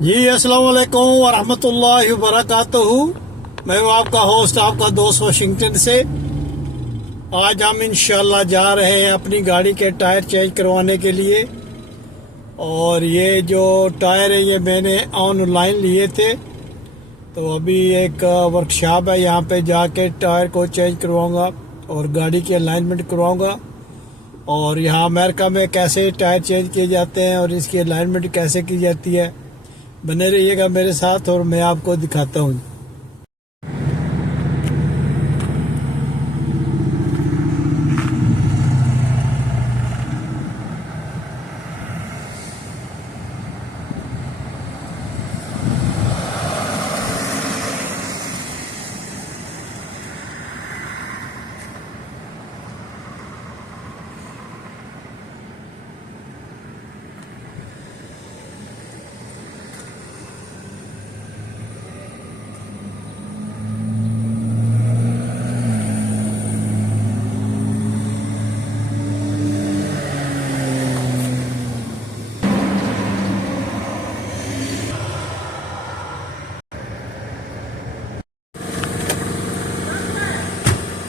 जी अस्सलाम वालेकुम वरहमतुल्लाहि वबरकातुहू। मैं हूँ आपका होस्ट, आपका दोस्त वाशिंगटन से। आज हम इंशाल्लाह जा रहे हैं अपनी गाड़ी के टायर चेंज करवाने के लिए। और ये जो टायर है ये मैंने ऑनलाइन लिए थे, तो अभी एक वर्कशॉप है, यहाँ पे जाके टायर को चेंज करवाऊँगा और गाड़ी की अलाइनमेंट करवाऊँगा। और यहाँ अमेरिका में कैसे टायर चेंज किए जाते हैं और इसकी अलाइनमेंट कैसे की जाती है, बने रहिएगा मेरे साथ और मैं आपको दिखाता हूँ।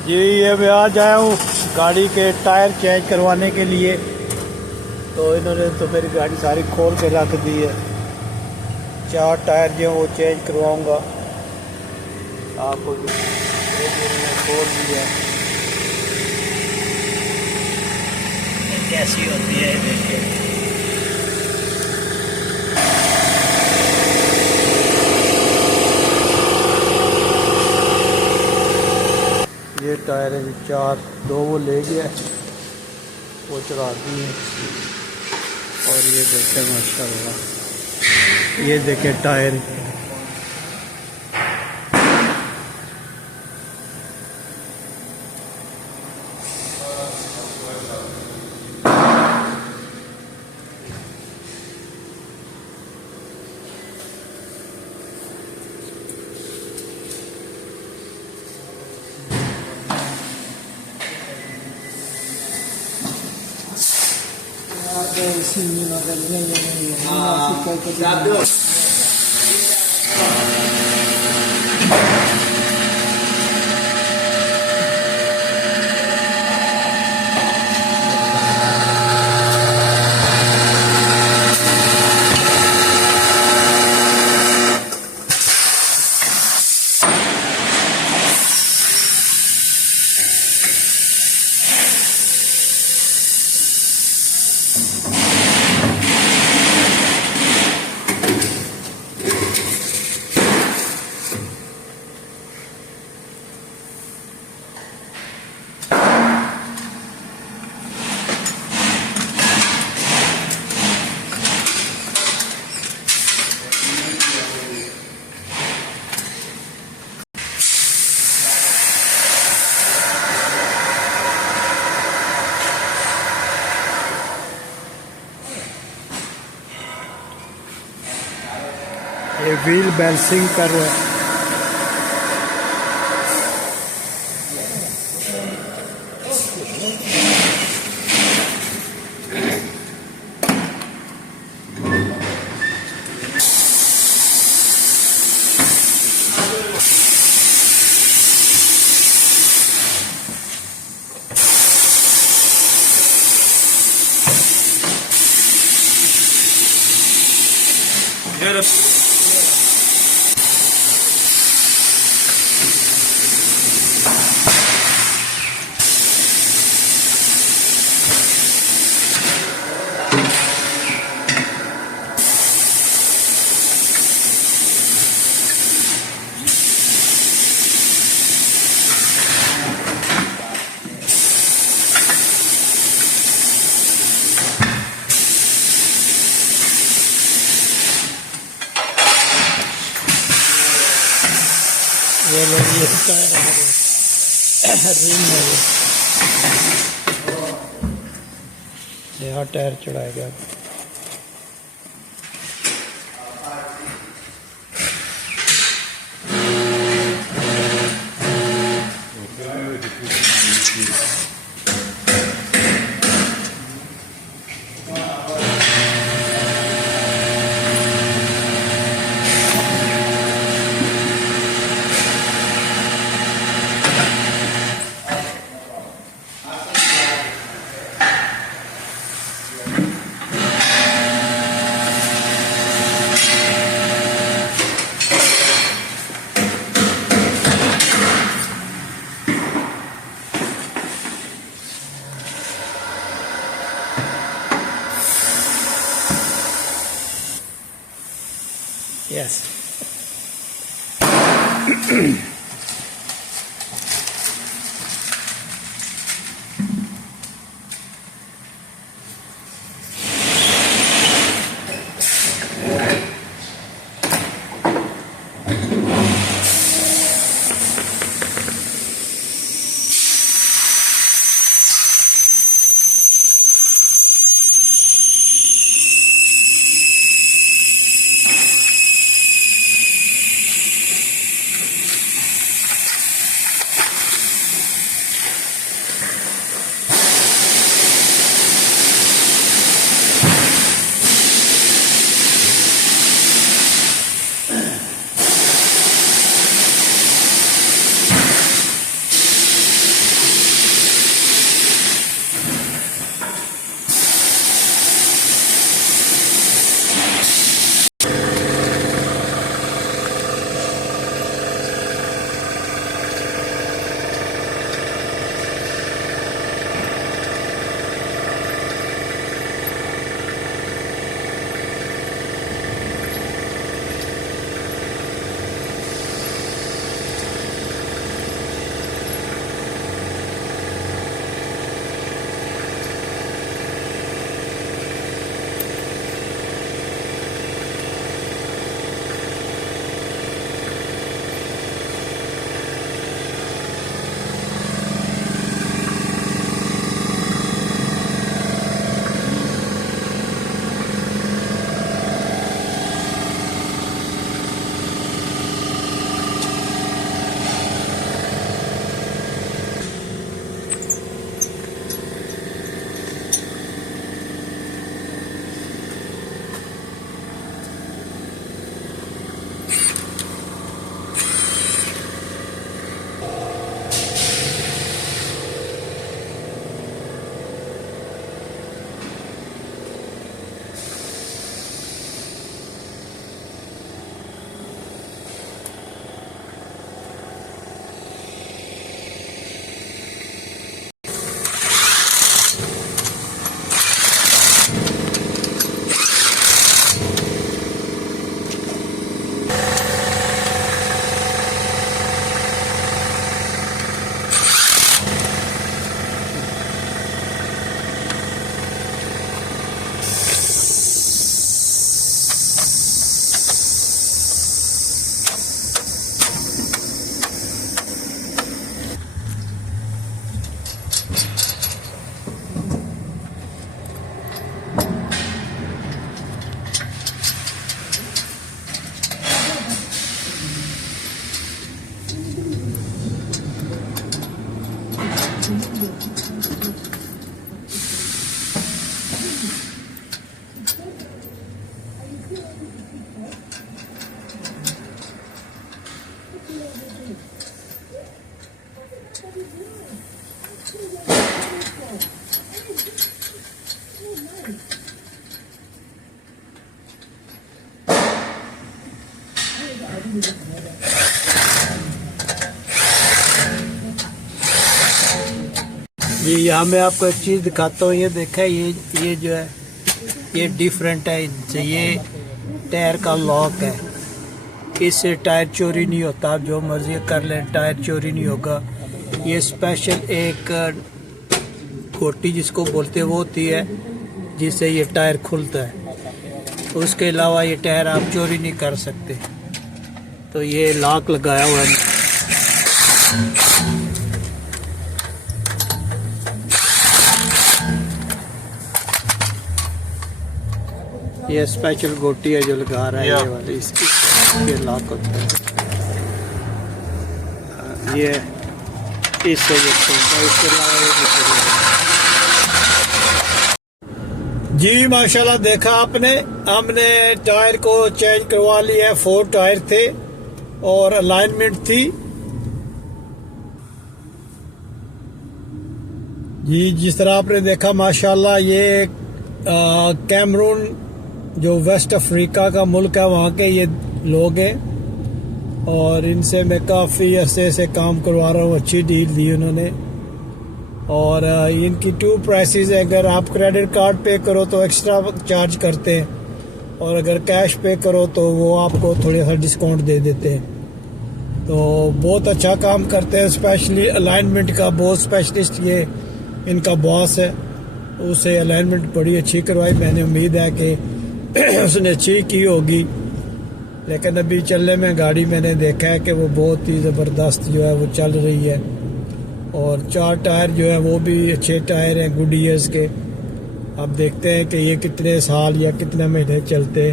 जी ये मैं आज आया हूँ गाड़ी के टायर चेंज करवाने के लिए। तो इन्होंने तो मेरी गाड़ी सारी खोल के रख दी है। 4 टायर जो वो चेंज करवाऊँगा आपको, खोल दिया कैसी होती है देखिए। ये टायर है 4, 2 वो ले गया, वो चढ़ा दिए। और ये देखें माशाल्लाह, ये देखें टायर। ये व्हील बैलेंसिंग कर रहा है। ये लोग ये टायर रिम है, यहाँ टायर चढ़ाया गया। यस जी यहाँ मैं आपको एक चीज़ दिखाता हूँ। ये देखा ये जो है ये डिफरेंट है इनसे। ये टायर का लॉक है, इससे टायर चोरी नहीं होता। आप जो मर्जी कर लें, टायर चोरी नहीं होगा। ये स्पेशल एक घोटी जिसको बोलते हैं वो होती है, जिससे ये टायर खुलता है। उसके अलावा ये टायर आप चोरी नहीं कर सकते। तो ये लॉक लगाया हुआ है। ये स्पेशल गोटी है जो लगा रहा है ये वाली, इसकी ये लॉक होता है। ये इससे इसके अलावा जी माशाल्लाह देखा आपने, हमने टायर को चेंज करवा लिया है। 4 टायर थे और अलाइनमेंट थी जी। जिस तरह आपने देखा माशाल्लाह, ये कैमरून जो वेस्ट अफ्रीका का मुल्क है वहाँ के ये लोग हैं और इनसे मैं काफ़ी अरसे से काम करवा रहा हूँ। अच्छी डील दी उन्होंने। और इनकी 2 प्राइसेस है। अगर आप क्रेडिट कार्ड पे करो तो एक्स्ट्रा चार्ज करते हैं और अगर कैश पे करो तो वो आपको थोड़ा सा डिस्काउंट दे देते हैं। तो बहुत अच्छा काम करते हैं, स्पेशली अलाइनमेंट का बहुत स्पेशलिस्ट ये इनका बॉस है। उसे अलाइनमेंट बड़ी अच्छी करवाई, मैंने उम्मीद है कि उसने अच्छी की होगी, लेकिन अभी चलने में गाड़ी मैंने देखा है कि वो बहुत ही ज़बरदस्त जो है वो चल रही है। और 4 टायर जो है वो भी अच्छे टायर हैं, गुड ईयर्स के। अब देखते हैं कि ये कितने साल या कितने महीने चलते।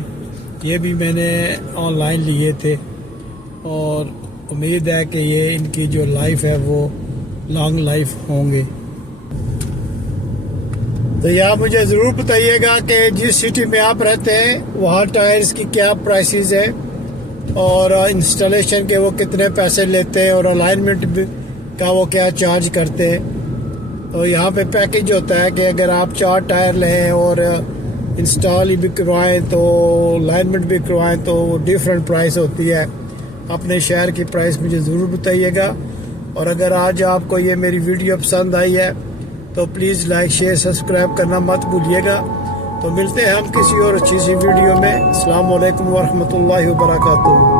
ये भी मैंने ऑनलाइन लिए थे और उम्मीद है कि ये इनकी जो लाइफ है वो लॉन्ग लाइफ होंगे। तो यहाँ मुझे ज़रूर बताइएगा कि जिस सिटी में आप रहते हैं वहाँ टायर्स की क्या प्राइसेस है और इंस्टॉलेशन के वो कितने पैसे लेते हैं और अलाइनमेंट का वो क्या चार्ज करते हैं। तो यहाँ पे पैकेज होता है कि अगर आप 4 टायर लें और इंस्टॉल भी करवाएं तो अलाइनमेंट भी करवाएं तो डिफरेंट प्राइस होती है। अपने शहर की प्राइस मुझे ज़रूर बताइएगा। और अगर आज आपको ये मेरी वीडियो पसंद आई है तो प्लीज़ लाइक शेयर सब्सक्राइब करना मत भूलिएगा। तो मिलते हैं हम किसी और अच्छी सी वीडियो में। अस्सलाम वालेकुम वरहमतुल्लाहि वबरकातुहू।